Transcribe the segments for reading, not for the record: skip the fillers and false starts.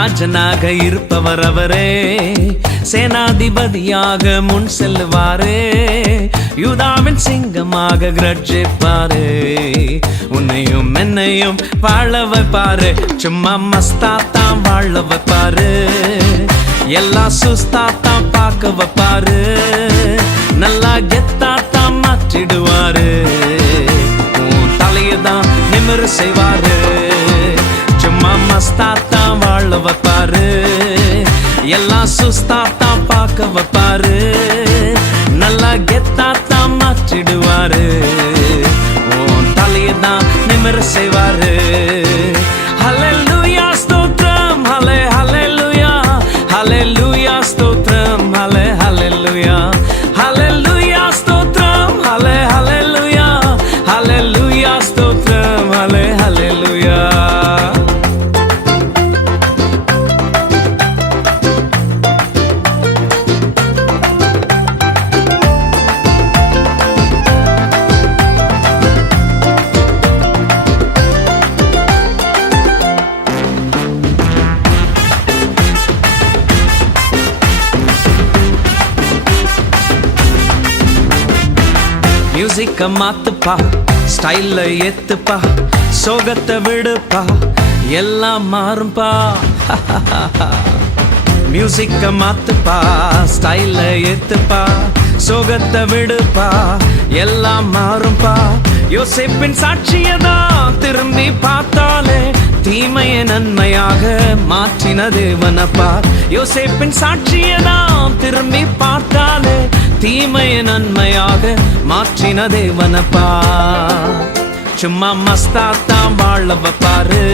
ராஜனாக இருப்பவர் அவரே, சேனாதிபதியாக முன் செல்லுவாரே, யூதாவின் சிங்கமாக கிரட்சிப்பாரே, உன்னையும் என்னையும் வாழ வைப்பாரு. சும்மா மஸ்தாத்தான் வாழ வைப்பாரு, எல்லா சுஸ்தாத்தான் பார்க்க வைப்பாரு, நல்லா கெத்தாத்தான் மாற்றிடுவாரு, உன் தலையதான் நிமிர செய்வாரு. சும்மா மஸ்தாத்தான் வாழ வைப்பாரு, எல்லாம் சுஸ்தாத்தான் பார்க்க வைப்பாரு, நல்லா கெத்தாத்தான் மாற்றிடுவாரு, உன் தலையதான் நிமிர செய்வாரு. ஹல்லேலூயா ஸ்தோத்திரம், ஹல்லேலூயா, ஹல்லேலூயா ஸ்தோத்திரம், ஹல்லேலூயா, ஹல்லேலூயா ஸ்தோத்திரம், ஹல்லேலூயா, ஹல்லேலூயா ஸ்தோத்திரம், ஹல்லேலூயா. மியூசிக்க மாத்துப்பா, ஸ்டைல்ல ஏத்துப்பா, சோகத்தை விடுப்பா, எல்லாம் மாறும்பா. மியூசிக்க மாத்துப்பா, ஸ்டைல்ல ஏத்துப்பா, சோகத்தை விடுப்பா, எல்லாம் மாறும்பா. யோசேப்பின் சாட்சியதான் திரும்பி பார்த்தாலே தீமைய நன்மையாக மாற்றின தேவனப்பா. யோசேப்பின் சாட்சியதான் திரும்பி பார்த்தாலே தீமைய நன்மையாக மாற்றின தேவனப்பா. சும்மா மஸ்தாத்தான் வாழ வைப்பாரு,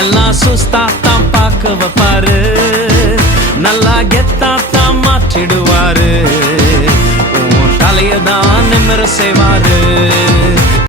எல்லாம் சுஸ்தாத்தான் பார்க்க வைப்பாரு, நல்லா கெத்தாத்தான் மாற்றிடுவாரு, உன் தலையதான் நிமிர செய்வாரு.